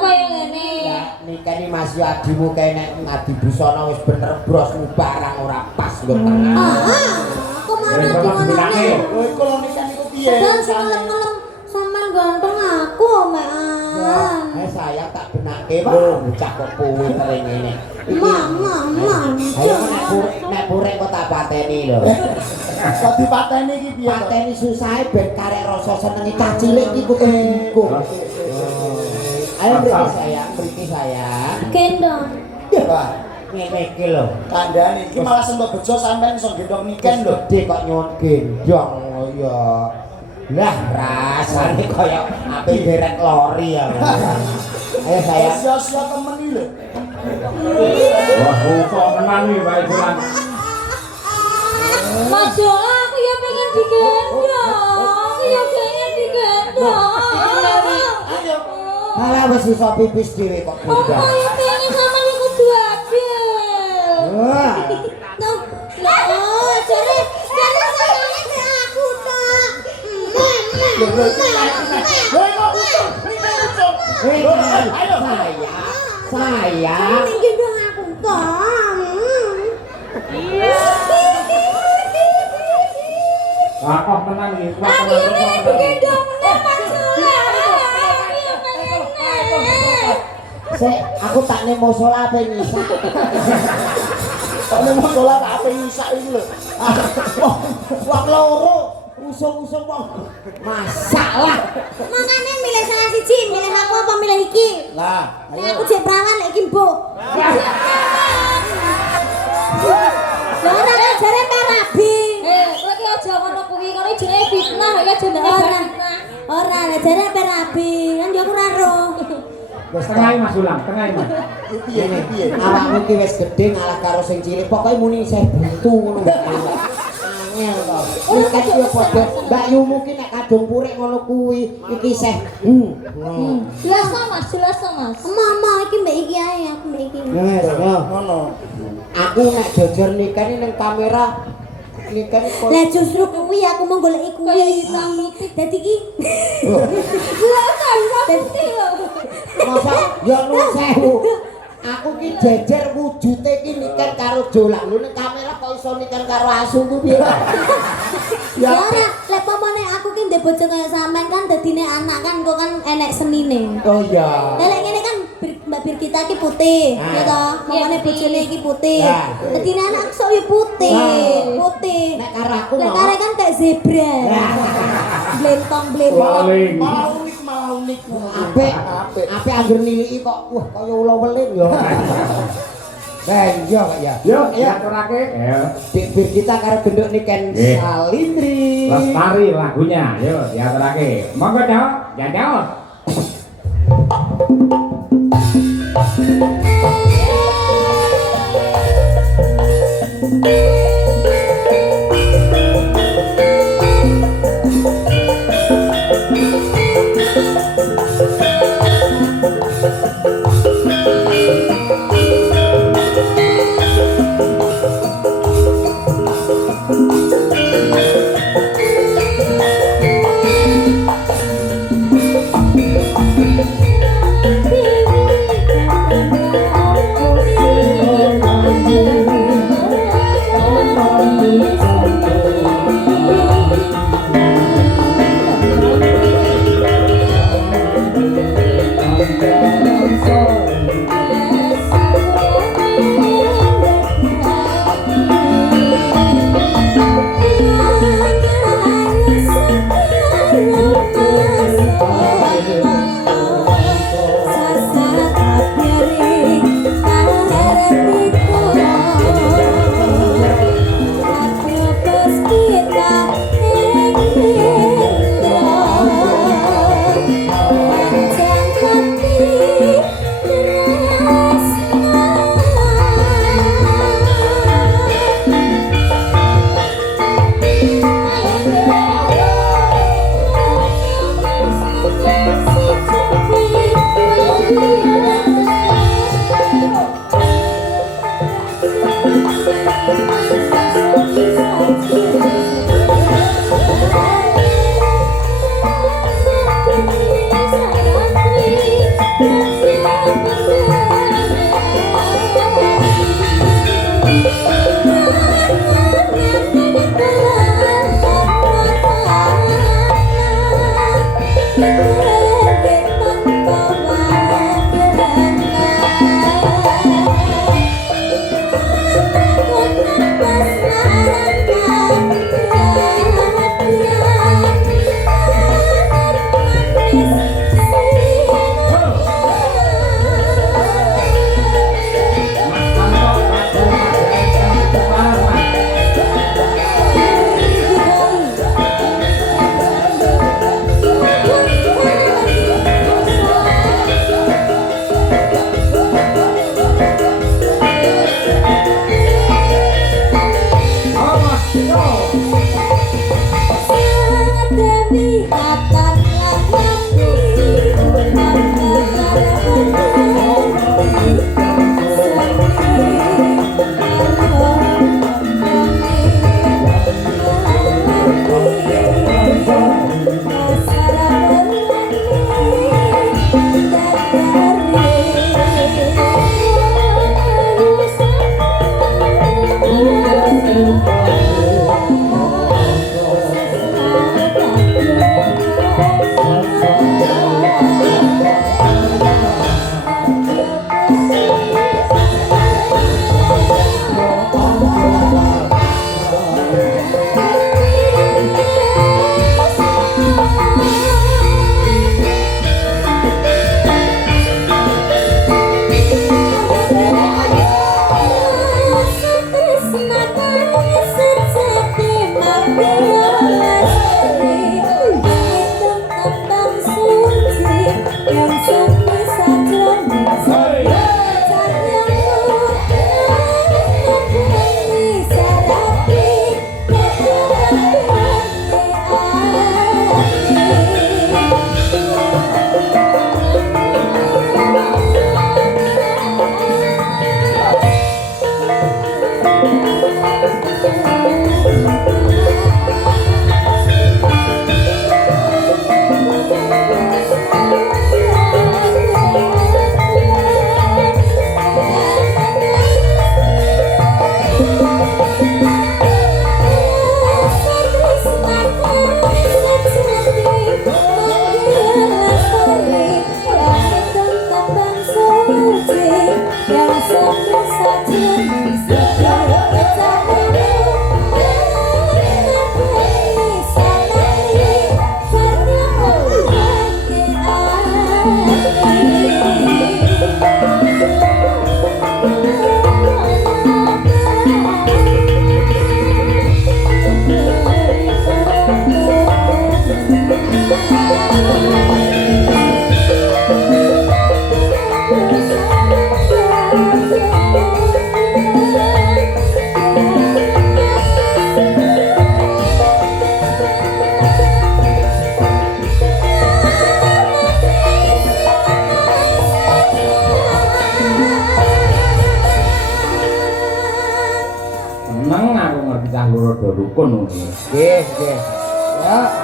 kaya ngene. Nikeni Mas adimu kae nek ngadi busana wis bener brosmu barang ora pas nggo tengah. Aku marah di ngono. Lho iku lho nikan iku piye? Ngelem-ngelem sampean ganteng aku, Mek. Saya tak benake, Pak. Bocah kok puwetering ngene. Mama. Ayo nek purek kok tak pateni lho. Kok dipateni iki piye? Pateni susahe ben karek rasa senenge cah cilik iki kudu. Ayo mriki saya. Gendong. Ya, Pak. Ngene iki lho. Kandhane iki malah sentuh bejo sampean iso gendong niken lho. Gede kok nyuwun gendong ya. Lah rasane kaya ape derek lori ya. Ayo saya. Sia-sia temen iki lho. Wah, kok tenan iki Pak Ibulan. Mas Jola, aku ya pengen digendong. Aku ya pengen digendong. Ayo. Malah wis iso pipis dhewe kok Aku ya pengen sama iku duadil. Wah. Jare sayangnya ke aku tak. Sayang. Gendong aku tak. Kok tenan iki? Aku ya pengen digendong Mas Jola. Sik, aku tak nemo salat ape nyisak. Tak nemo salat ape nyisak iki lho. Wong loro usung-usung wong. Masalah. Makane milih salah siji, milih aku apa milih iki? Lah, Nek aku jek perawan lek iki mbok. Lah ora jare parabi. Kowe ki aja ngono kuwi, kowe jenenge fitnah ya jenenge ora, nek jare parabi, kan yo aku ora roh. wis Tengah Mas Ulang, tengah Mas. piye piye. Awakmu ki wis gedhe ngalah karo sing cilik. Pokoke muni isih butuh ngono Mbak. Angel to. Ikat yo padha Mbak Yumu ki nek kadung purek ngono kuwi iki isih. Jelas Mas. Mama iki mbek iki ae, aku mbek iki. Wes, ngono. Aku nek jujur nikah ning kamera nikah kok. Lah justru kuwi aku mau goleki kuwi. Dadi iki. Lah kan putih lho. Masa ya nun sewu. Aku ki jejer wujude ki nikah karo Jolang. Lho ning kamera kok iso nikah karo asu ku piye? Ya ora, lek pomone aku ki ndek bojo kaya sampean kan dadine anak kan kok kan enek senine. Oh iya. Lah lek ngene kan Mbak Birgita ki putih, ya toh. Pomone bojone iki putih. Dadine anak sok yo putih. Nek karo aku Lek kare kan kayak zebra. Blentong. Malah unik. Apik anggere niliki kok wah kaya ula welin ya. Iya Pak ya. Yo, aturake. Dik Birgita karo genduk niken Salindri. Lestari lagunya. Yo, diaturake. Monggo, Cok. Jajal. Sayang Seneng aku ngerti cah loro do rukun ngono. Nggih, nggih. Ya,